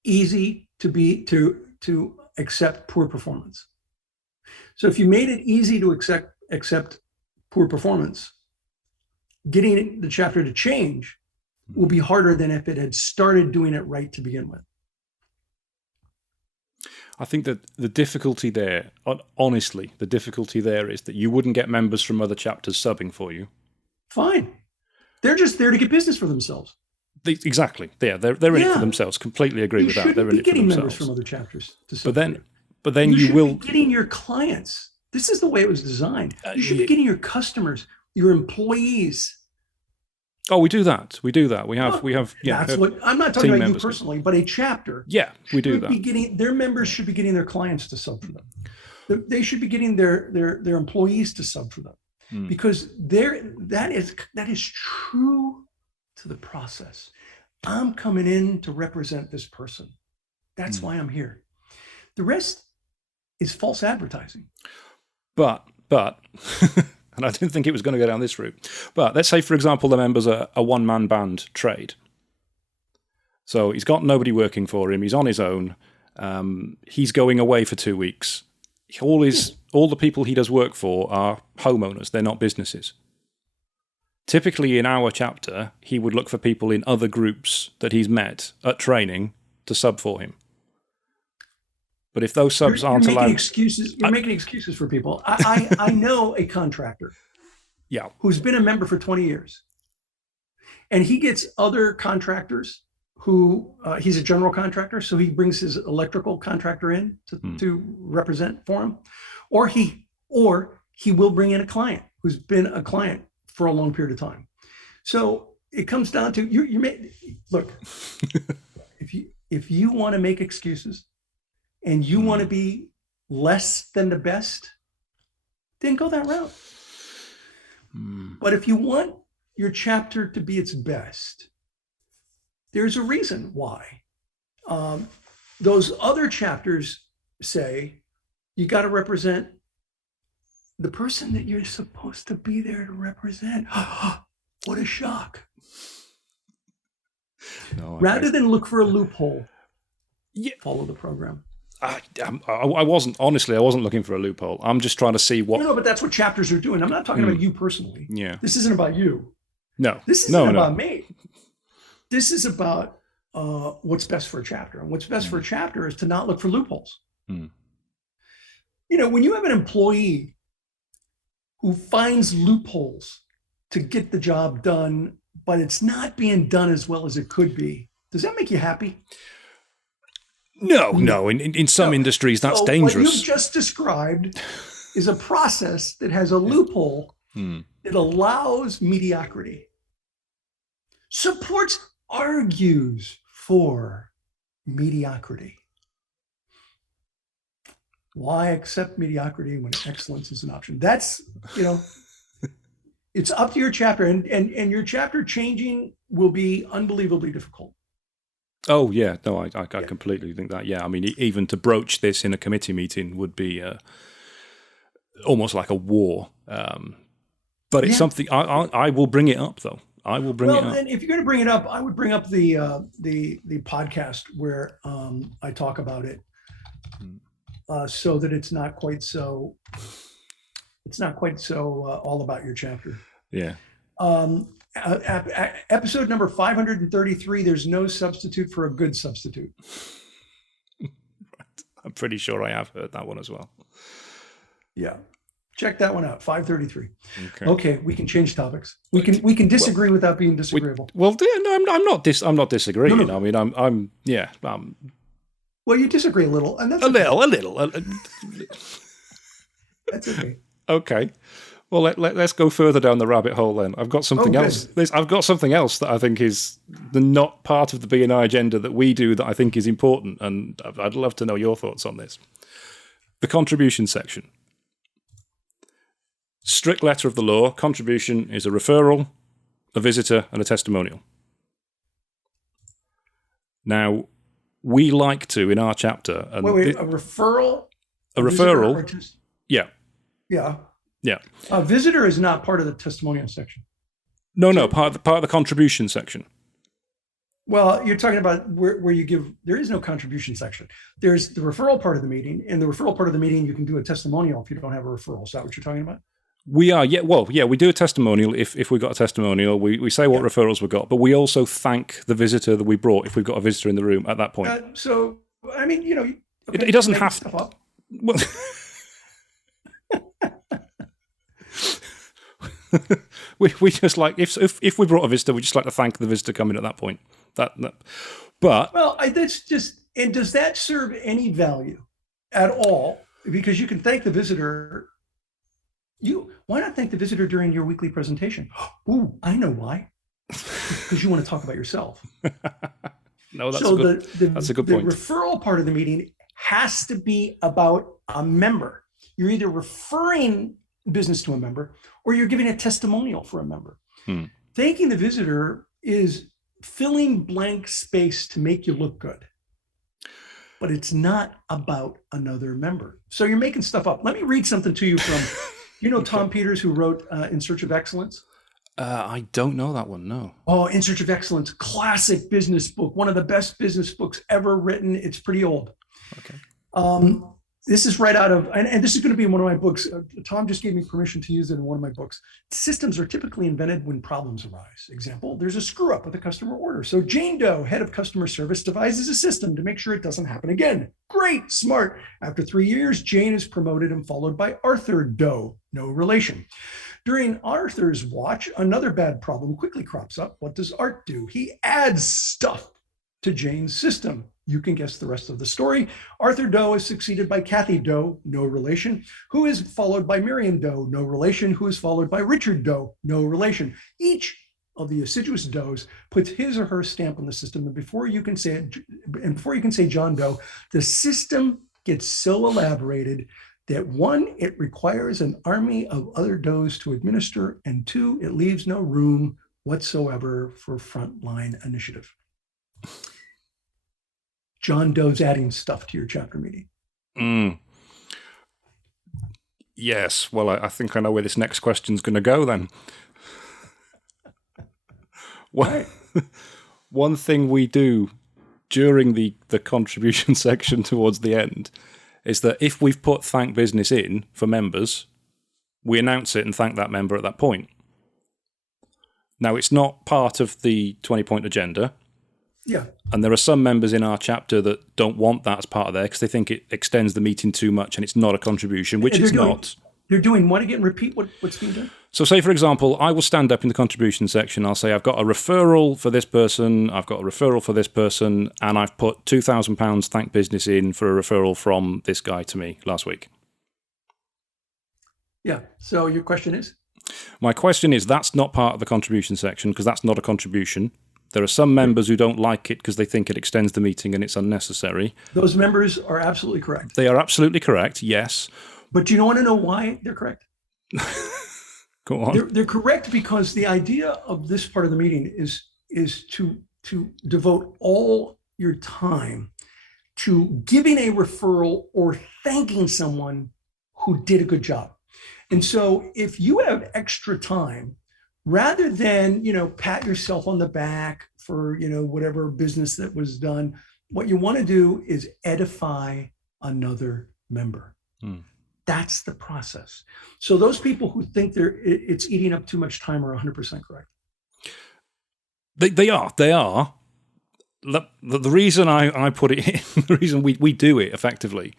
easy to accept poor performance. So if you made it easy to accept poor performance, getting the chapter to change will be harder than if it had started doing it right to begin with. I think that the difficulty there, honestly, the difficulty there is that you wouldn't get members from other chapters subbing for you. Fine. They're just there to get business for themselves. Exactly. Yeah, they're in it for themselves. Completely agree with that. They're in it for themselves. You shouldn't be getting members from other chapters to sub. But then you will be getting your clients. This is the way it was designed. You should be getting your customers, your employees. Oh, we do that. We have. That's what I'm not talking about you personally, but a chapter. Yeah, we do that. Their members should be getting their clients to sub for them. They should be getting their employees to sub for them, because that is true to the process. I'm coming in to represent this person. That's why I'm here. The rest is false advertising. But. And I didn't think it was going to go down this route. But let's say, for example, the member's a one-man band trade. So he's got nobody working for him. He's on his own. He's going away for 2 weeks. All the people he does work for are homeowners. They're not businesses. Typically, in our chapter, he would look for people in other groups that he's met at training to sub for him. But if those subs aren't allowed, you're making excuses for people. I know a contractor, who's been a member for 20 years, and he gets other contractors who he's a general contractor, so he brings his electrical contractor in to represent for him, or he will bring in a client who's been a client for a long period of time. So it comes down to look. if you want to make excuses, and you want to be less than the best, then go that route. But if you want your chapter to be its best, there's a reason why. Those other chapters say you got to represent the person that you're supposed to be there to represent. What a shock. Rather than look for a loophole, follow the program. I wasn't looking for a loophole. I'm just trying to see what. No, but that's what chapters are doing. I'm not talking about you personally. Yeah. This isn't about you. No. This isn't about me. This is about what's best for a chapter. And what's best for a chapter is to not look for loopholes. Hmm. When you have an employee who finds loopholes to get the job done, but it's not being done as well as it could be, does that make you happy? No. In some No. industries, that's So what you've dangerous. just described is a process that has a loophole that allows mediocrity, supports, argues for mediocrity. Why accept mediocrity when excellence is an option? That's, it's up to your chapter, and your chapter changing will be unbelievably difficult. Oh, yeah. No, I completely think that. Yeah. I mean, even to broach this in a committee meeting would be almost like a war. But it's something I will bring it up, though. I will bring it up. Well, then if you're going to bring it up, I would bring up the podcast where I talk about it, so that it's not quite so all about your chapter. Yeah. Episode number 533. There's no substitute for a good substitute. I'm pretty sure I have heard that one as well. Yeah. Check that one out. 533. Okay, we can change topics. We can disagree without being disagreeable. No, I'm not disagreeing. No. I mean, I'm yeah. Well, you disagree a little, and that's a little. That's okay. Okay. Well, let's go further down the rabbit hole then. I've got something else. I've got something else that I think is not part of the BNI agenda that we do that I think is important, and I'd love to know your thoughts on this. The contribution section. Strict letter of the law, contribution is a referral, a visitor, and a testimonial. Now, we like to, in our chapter... And wait, a referral? A referral, yeah. Yeah. Yeah. A visitor is not part of the testimonial section. No, part of the contribution section. Well, you're talking about where you give, there is no contribution section. There's the referral part of the meeting, and the referral part of the meeting, you can do a testimonial if you don't have a referral. Is that what you're talking about? We are, yeah. Well, yeah, we do a testimonial if we've got a testimonial. We say what referrals we've got, but we also thank the visitor that we brought if we've got a visitor in the room at that point. So, I mean, okay, it doesn't have stuff up. Well, we just like if we brought a visitor, we just like to thank the visitor coming at that point. But that's just, and does that serve any value at all? Because you can thank the visitor. Why not thank the visitor during your weekly presentation? Ooh, I know why. Because you want to talk about yourself. No, that's a good point. The referral part of the meeting has to be about a member. You're either referring business to a member or you're giving a testimonial for a member. Thanking the visitor is filling blank space to make you look good. But it's not about another member. So you're making stuff up. Let me read something to you from... Tom Peters, who wrote In Search of Excellence? I don't know that one, no. Oh, In Search of Excellence, classic business book, one of the best business books ever written. It's pretty old. Okay. This is right out of, and this is going to be in one of my books. Tom just gave me permission to use it in one of my books. Systems are typically invented when problems arise. Example, there's a screw up with a customer order. So Jane Doe, head of customer service, devises a system to make sure it doesn't happen again. Great, smart. After 3 years, Jane is promoted and followed by Arthur Doe, no relation. During Arthur's watch, another bad problem quickly crops up. What does Art do? He adds stuff to Jane's system. You can guess the rest of the story. Arthur Doe is succeeded by Kathy Doe, no relation, who is followed by Miriam Doe, no relation, who is followed by Richard Doe, no relation. Each of the assiduous Does puts his or her stamp on the system, and before you can say John Doe, the system gets so elaborated that 1, it requires an army of other Does to administer, and 2, it leaves no room whatsoever for frontline initiative. John Doe's adding stuff to your chapter meeting. Yes. Well, I think I know where this next question's going to go then. One thing we do during the contribution section towards the end is that if we've put thank business in for members, we announce it and thank that member at that point. Now, it's not part of the 20-point agenda, Yeah. And there are some members in our chapter that don't want that as part of there because they think it extends the meeting too much and it's not a contribution, which it's not. They're doing what again? Repeat what's being done? So say, for example, I will stand up in the contribution section. I'll say, I've got a referral for this person. I've got a referral for this person. And I've put £2,000 thank business in for a referral from this guy to me last week. Yeah. So your question is? My question is, that's not part of the contribution section because that's not a contribution. There are some members who don't like it because they think it extends the meeting and it's unnecessary. Those members are absolutely correct. They are absolutely correct, yes. But do you want to know why they're correct? Go on. They're correct because the idea of this part of the meeting is to devote all your time to giving a referral or thanking someone who did a good job. And so if you have extra time, rather than, pat yourself on the back for, whatever business that was done, what you want to do is edify another member. That's the process. So those people who think it's eating up too much time are 100% correct. They are. The reason I put it in, the reason we do it effectively,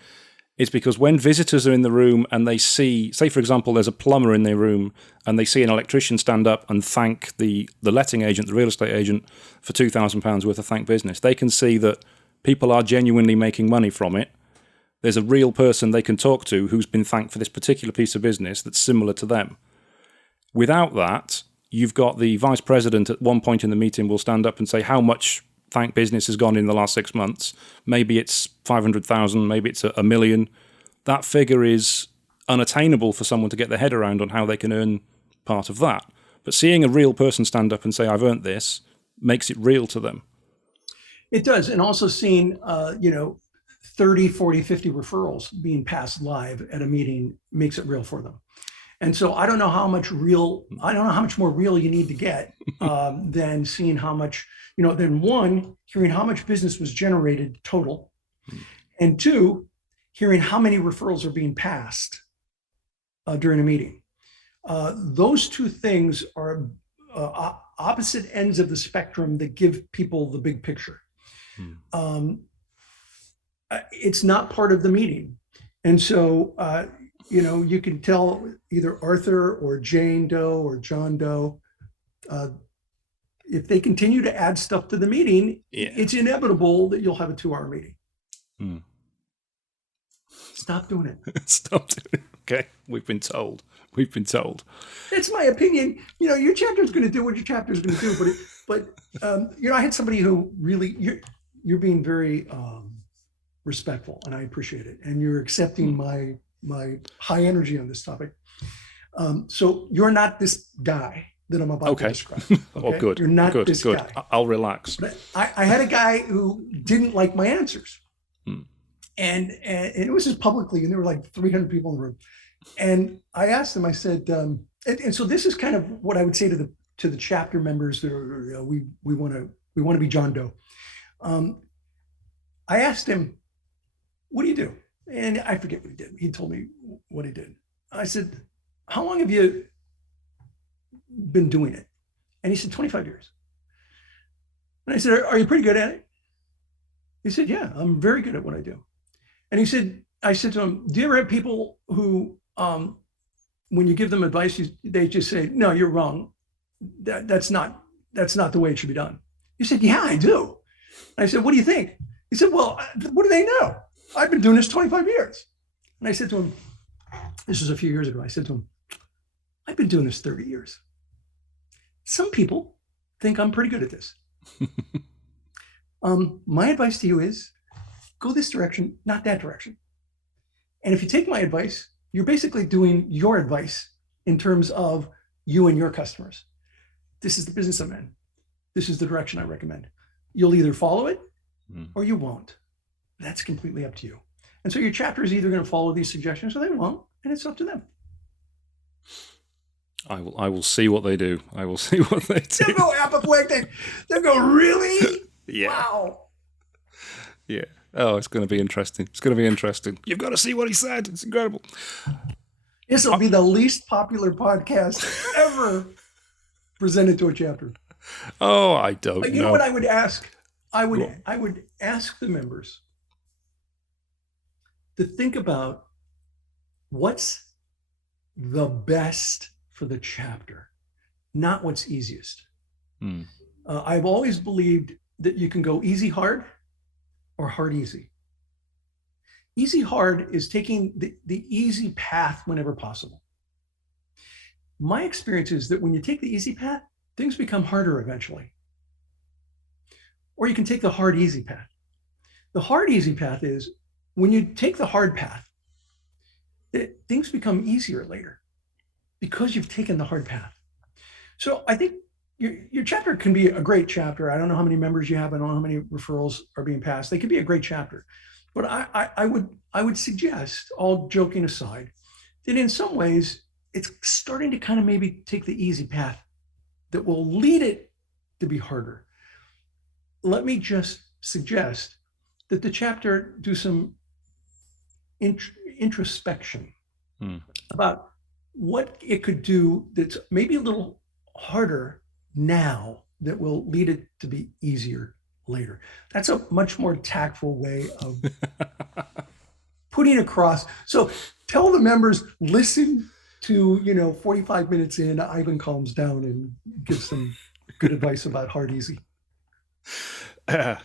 is because when visitors are in the room and they see, say for example, there's a plumber in their room and they see an electrician stand up and thank the letting agent, the real estate agent, for £2,000 worth of thank business, they can see that people are genuinely making money from it. There's a real person they can talk to who's been thanked for this particular piece of business that's similar to them. Without that, you've got the vice president at one point in the meeting will stand up and say how much thank business has gone in the last 6 months. Maybe it's 500,000, maybe it's a million. That figure is unattainable for someone to get their head around on how they can earn part of that. But seeing a real person stand up and say, I've earned this, makes it real to them. It does. And also seeing, 30, 40, 50 referrals being passed live at a meeting makes it real for them. And so I don't know how much more real you need to get than seeing how much, then one, hearing how much business was generated total, and two, hearing how many referrals are being passed during a meeting. Those two things are opposite ends of the spectrum that give people the big picture. It's not part of the meeting. And so, you can tell either Arthur or Jane Doe or John Doe, if they continue to add stuff to the meeting, it's inevitable that you'll have a 2-hour meeting. Stop doing it. Stop doing it. Okay. We've been told. It's my opinion. Your chapter is going to do what your chapter is going to do. But I had somebody who really, you're being very respectful, and I appreciate it. And you're accepting my high energy on this topic. So you're not this guy that I'm about to describe. Okay? Oh, good. You're not this guy. I'll relax. But I had a guy who didn't like my answers. And it was just publicly, and there were like 300 people in the room. And I asked him, I said, and so this is kind of what I would say to the chapter members that are, we want to be John Doe. I asked him, what do you do? And I forget what he did. He told me what he did. I said, how long have you been doing it? And he said, 25 years. And I said, are you pretty good at it? He said, yeah, I'm very good at what I do. And I said to him, do you ever have people who, when you give them advice, they just say, no, you're wrong. That's not the way it should be done. He said, yeah, I do. And I said, what do you think? He said, well, what do they know? I've been doing this 25 years. And I said to him, this was a few years ago, I said to him, I've been doing this 30 years. Some people think I'm pretty good at this. My advice to you is go this direction, not that direction. And if you take my advice, you're basically doing your advice in terms of you and your customers. This is the business I'm in. This is the direction I recommend. You'll either follow it or you won't. That's completely up to you. And so your chapter is either going to follow these suggestions or they won't, and it's up to them. I will see what they do. I will see what they do. They'll go apoplectic. They'll go, really? Yeah. Wow. Yeah. Oh, it's going to be interesting. You've got to see what he said. It's incredible. This will be the least popular podcast ever presented to a chapter. Oh, I don't know. You know what I would ask? I Go would on. I would ask the members to think about what's the best for the chapter, not what's easiest. Hmm. I've always believed that you can go easy hard or hard easy. Easy hard is taking the easy path whenever possible. My experience is that when you take the easy path, things become harder eventually. Or you can take the hard easy path. The hard easy path is when you take the hard path, things become easier later because you've taken the hard path. So I think your chapter can be a great chapter. I don't know how many members you have. I don't know how many referrals are being passed. They could be a great chapter. But I would suggest, all joking aside, that in some ways it's starting to kind of maybe take the easy path that will lead it to be harder. Let me just suggest that the chapter do some introspection Hmm. about what it could do that's maybe a little harder now that will lead it to be easier later. That's a much more tactful way of putting across. So tell the members, listen to, 45 minutes in, Ivan calms down and gives some good advice about hard easy.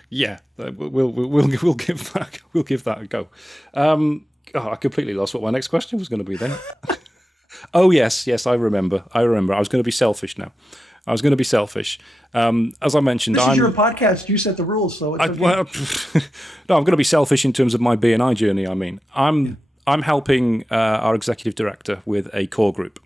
Yeah, we'll give that a go. I completely lost what my next question was going to be then. Oh yes, I remember. I was going to be selfish now. I was going to be selfish. As I mentioned, This is your podcast. You set the rules, so it's okay. No, I'm going to be selfish in terms of my BNI journey. I mean, Yeah. I'm helping our executive director with a core group.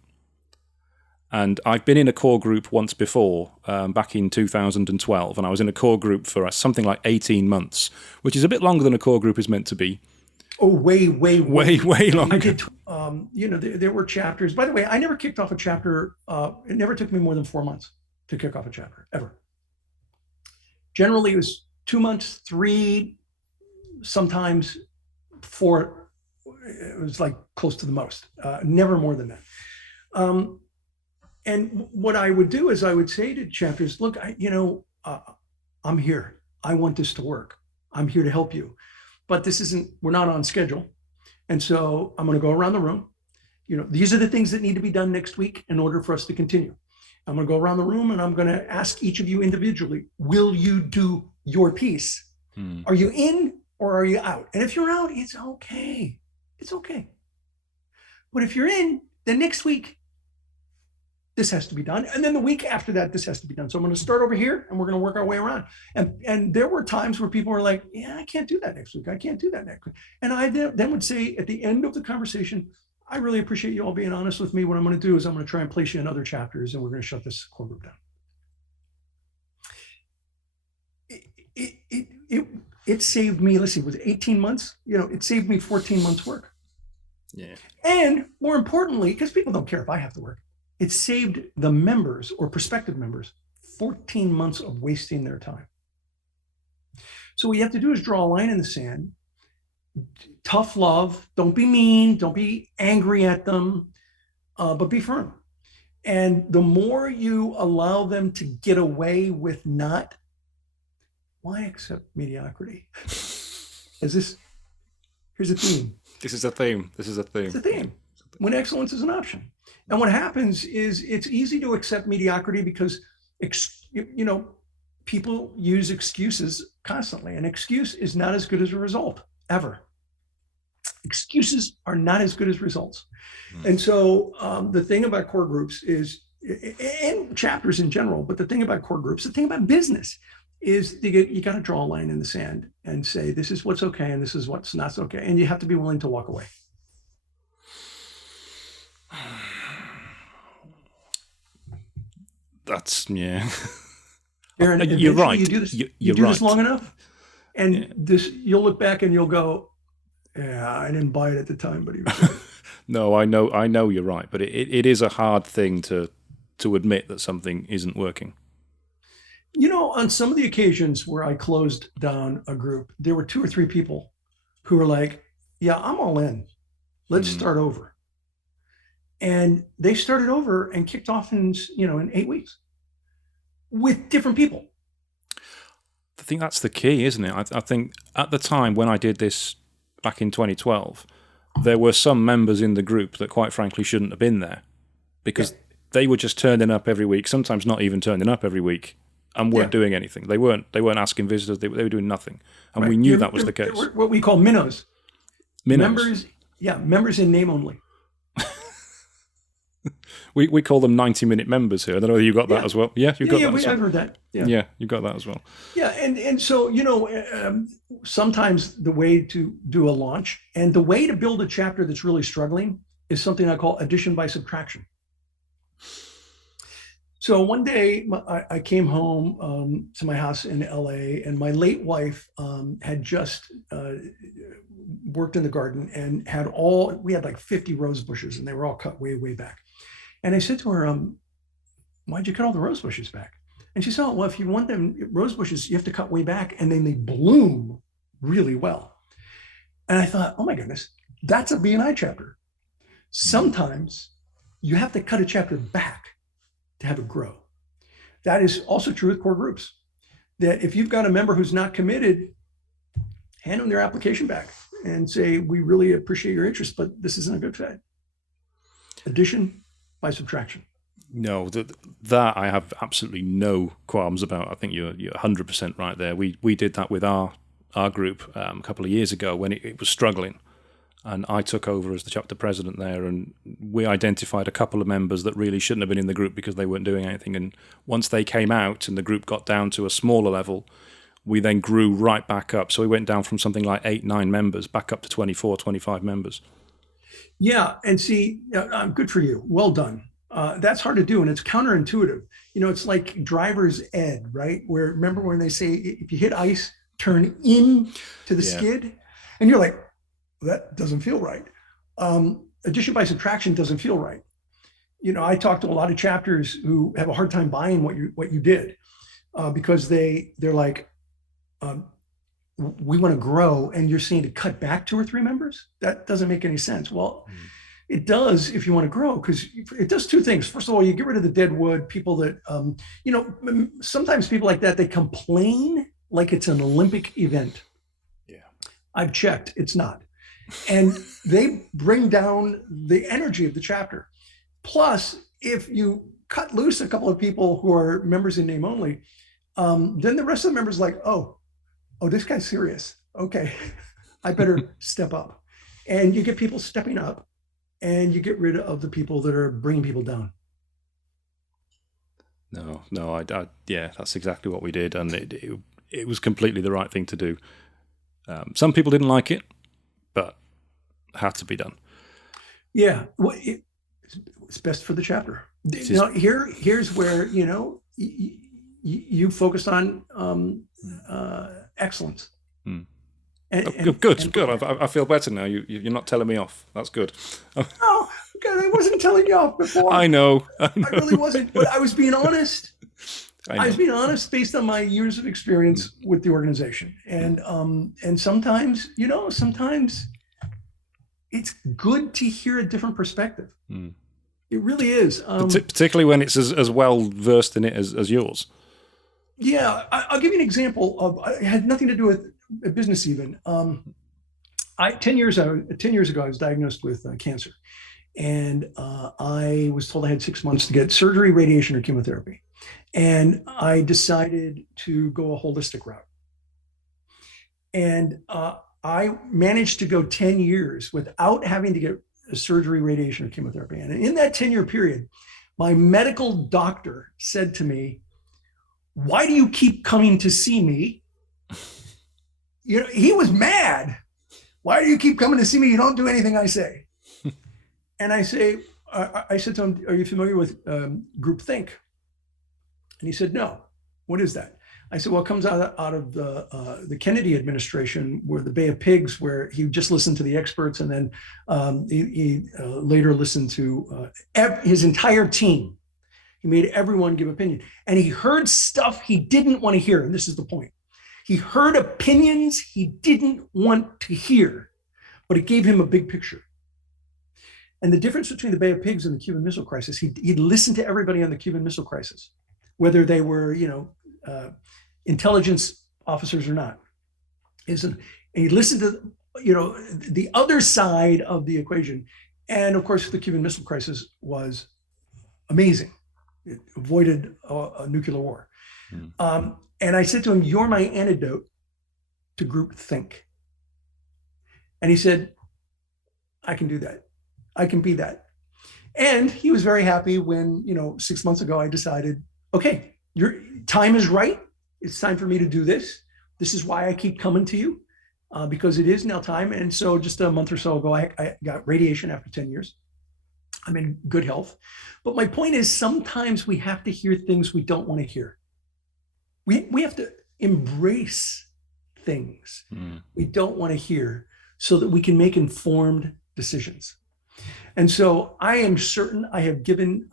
And I've been in a core group once before, back in 2012, and I was in a core group for something like 18 months, which is a bit longer than a core group is meant to be. Oh, way longer. I did. There were chapters. By the way, I never kicked off a chapter. It never took me more than 4 months to kick off a chapter, ever. Generally, it was 2 months, 3, sometimes 4. It was like close to the most. Never more than that. And what I would do is I would say to chapters, look, I'm here. I want this to work. I'm here to help you. But we're not on schedule. And so I'm going to go around the room. These are the things that need to be done next week in order for us to continue. I'm going to go around the room and I'm going to ask each of you individually, will you do your piece? Are you in or are you out? And if you're out, it's okay. It's okay. But if you're in, then next week, this has to be done. And then the week after that, this has to be done. So I'm going to start over here and we're going to work our way around. And there were times where people were like, yeah, I can't do that next week. I can't do that next week. And I then would say at the end of the conversation, I really appreciate you all being honest with me. What I'm going to do is I'm going to try and place you in other chapters and we're going to shut this core group down. It saved me, let's see, was it 18 months? It saved me 14 months work. Yeah. And more importantly, because people don't care if I have to work, it saved the members or prospective members 14 months of wasting their time. So what you have to do is draw a line in the sand. Tough love. Don't be mean. Don't be angry at them, but be firm. And the more you allow them to get away with not, why accept mediocrity? Here's a theme. This is a theme. It's a theme. When excellence is an option. And what happens is it's easy to accept mediocrity because, people use excuses constantly. An excuse is not as good as a result, ever. Excuses are not as good as results. And so the thing about core groups is, and chapters in general, but the thing about core groups, the thing about business is you got to draw a line in the sand and say, this is what's okay and this is what's not okay. And you have to be willing to walk away. That's, yeah. Aaron, you're right. You do this, you're do right. this long enough, and you'll look back and you'll go, yeah, I didn't buy it at the time, but he was right. No, I know you're right, but it is a hard thing to admit that something isn't working. On some of the occasions where I closed down a group, there were 2 or 3 people who were like, yeah, I'm all in. Let's start over. And they started over and kicked off in 8 weeks with different people. think that's the key, isn't it? I think at the time when I did this back in 2012, there were some members in the group that quite frankly shouldn't have been there because they were just turning up every week, sometimes not even turning up every week, and weren't doing anything. They weren't asking visitors. They were doing nothing, and we knew that was the case. What we call minnows. Minnows. Members in name only. We call them 90-minute members here. I don't know whether you got that as well. Yeah, you got that. I've heard that. Yeah, you got that as well. Yeah, and so sometimes the way to do a launch and the way to build a chapter that's really struggling is something I call addition by subtraction. So one day I came home to my house in LA, and my late wife had just worked in the garden and we had like 50 rose bushes, and they were all cut way, way back. And I said to her, why'd you cut all the rose bushes back? And she said, well, if you want them rose bushes, you have to cut way back, and then they bloom really well. And I thought, oh my goodness, that's a BNI chapter. Sometimes you have to cut a chapter back to have it grow. That is also true with core groups. That if you've got a member who's not committed, hand them their application back and say, we really appreciate your interest, but this isn't a good fit. Addition by subtraction. No, that I have absolutely no qualms about. I think you're 100% right there. We did that with our group a couple of years ago when it was struggling, and I took over as the chapter president there, and we identified a couple of members that really shouldn't have been in the group because they weren't doing anything. And once they came out and the group got down to a smaller level, we then grew right back up. So we went down from something like 8-9 members back up to 24, 25 members. Yeah, and see, good for you. Well done. That's hard to do, and it's counterintuitive. It's like driver's ed, right? Where remember when they say if you hit ice, turn in to the skid, and you're like, well, that doesn't feel right. Addition by subtraction doesn't feel right. I talk to a lot of chapters who have a hard time buying what you did because they're like, we want to grow, and you're saying to cut back 2 or 3 members? That doesn't make any sense. Well, it does if you want to grow, because it does 2 things. First of all, you get rid of the dead wood, people that, sometimes people like that, they complain like it's an Olympic event. Yeah. I've checked, it's not. And they bring down the energy of the chapter. Plus, if you cut loose a couple of people who are members in name only, then the rest of the members are like, oh, this guy's serious. Okay, I better step up. And you get people stepping up, and you get rid of the people that are bringing people down. No, yeah, that's exactly what we did, and it was completely the right thing to do. Some people didn't like it, but it had to be done. Yeah, well, it's best for the chapter. Here's where you focused on excellence. Good. I feel better now. You're not telling me off. That's good. Oh, God, I wasn't telling you off before. I know. I really wasn't, but I was being honest. I was being honest based on my years of experience with the organization. And sometimes, sometimes it's good to hear a different perspective. It really is. Particularly when it's as well versed in it as yours. Yeah, I'll give you an example of. It had nothing to do with business even. 10 years ago, I was diagnosed with cancer, and I was told I had 6 months to get surgery, radiation, or chemotherapy, and I decided to go a holistic route. And I managed to go 10 years without having to get surgery, radiation, or chemotherapy. And in that 10-year period, my medical doctor said to me, "Why do you keep coming to see me?" He was mad. "Why do you keep coming to see me? You don't do anything I say." And I said to him, "Are you familiar with groupthink?" And he said, "No. What is that?" I said, "Well, it comes out of the Kennedy administration, where the Bay of Pigs, where he just listened to the experts, and then he later listened to his entire team. He made everyone give opinion, and he heard stuff he didn't want to hear. And this is the point. He heard opinions he didn't want to hear, but it gave him a big picture. And the difference between the Bay of Pigs and the Cuban Missile Crisis, he'd listened to everybody on the Cuban Missile Crisis, whether they were, intelligence officers are not. And he listened to, the other side of the equation. And of course, the Cuban Missile Crisis was amazing. It avoided a nuclear war. And I said to him, "You're my antidote to group think." And he said, "I can do that. I can be that." And he was very happy when, 6 months ago, I decided, okay, your time is right. It's time for me to do this. This is why I keep coming to you, because it is now time. And so just a month or so ago, I got radiation after 10 years. I'm in good health. But my point is, sometimes we have to hear things we don't want to hear. We have to embrace things we don't want to hear so that we can make informed decisions. And so I am certain I have given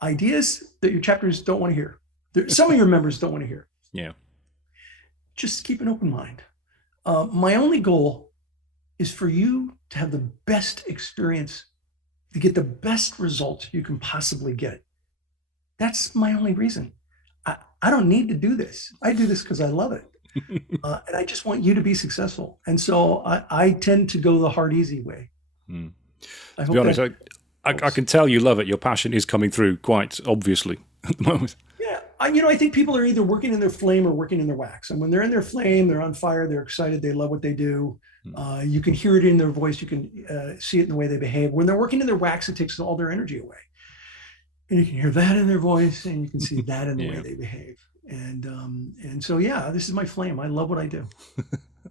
ideas that your chapters don't want to hear. Some of your members don't want to hear. Yeah. Just keep an open mind. My only goal is for you to have the best experience, to get the best results you can possibly get. That's my only reason. I don't need to do this. I do this because I love it. And I just want you to be successful. And so I tend to go the hard, easy way. To be honest, I can tell you love it. Your passion is coming through quite obviously at the moment. Yeah. I think people are either working in their flame or working in their wax. And when they're in their flame, they're on fire, they're excited, they love what they do. You can hear it in their voice. You can see it in the way they behave. When they're working in their wax, it takes all their energy away. And you can hear that in their voice, and you can see that in the way they behave. And so, yeah, this is my flame. I love what I do.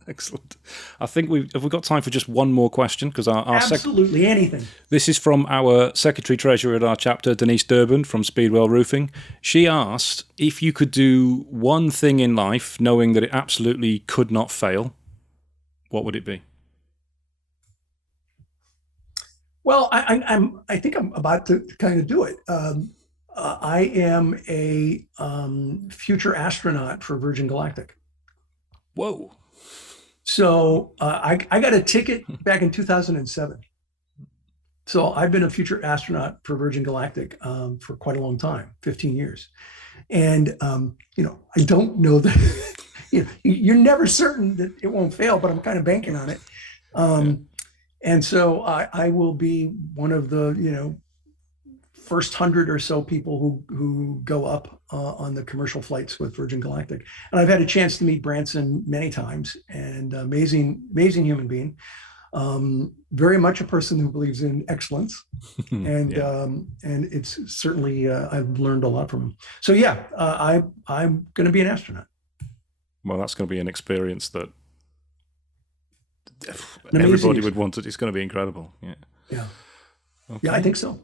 Excellent. I think we've got time for just one more question, because our absolutely anything. This is from our secretary treasurer at our chapter, Denise Durbin from Speedwell Roofing. She asked if you could do one thing in life, knowing that it absolutely could not fail, what would it be? Well, I think I'm about to kind of do it. I am a future astronaut for Virgin Galactic. Whoa. So I got a ticket back in 2007. So I've been a future astronaut for Virgin Galactic for quite a long time, 15 years. And, I don't know that, you're never certain that it won't fail, but I'm kind of banking on it. And so I will be one of the, first 100 or so people who go up on the commercial flights with Virgin Galactic. And I've had a chance to meet Branson many times, and amazing human being. Very much a person who believes in excellence. And and it's certainly, I've learned a lot from him. So yeah, I'm going to be an astronaut. Well, that's going to be an experience that everybody would want it. It's going to be incredible. Yeah. Okay. Yeah, I think so.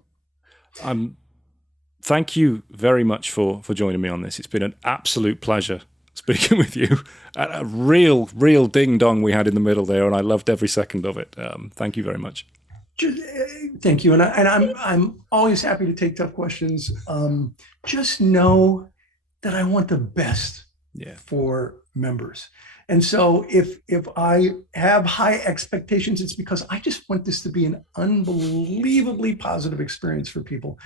Thank you very much for joining me on this. It's been an absolute pleasure speaking with you. A real ding dong we had in the middle there, and I loved every second of it. Thank you very much. Thank you, and I'm always happy to take tough questions. Just know that I want the best for members. And so if I have high expectations, it's because I just want this to be an unbelievably positive experience for people.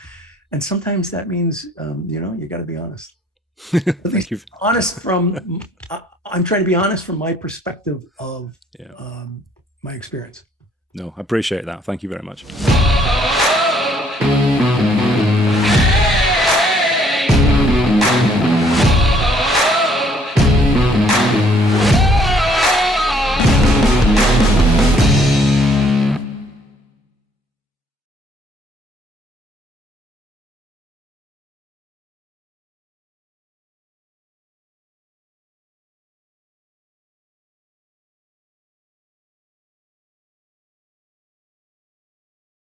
And sometimes that means, you got to be honest. Thank you. Honest I'm trying to be honest from my perspective of my experience. No, I appreciate that. Thank you very much.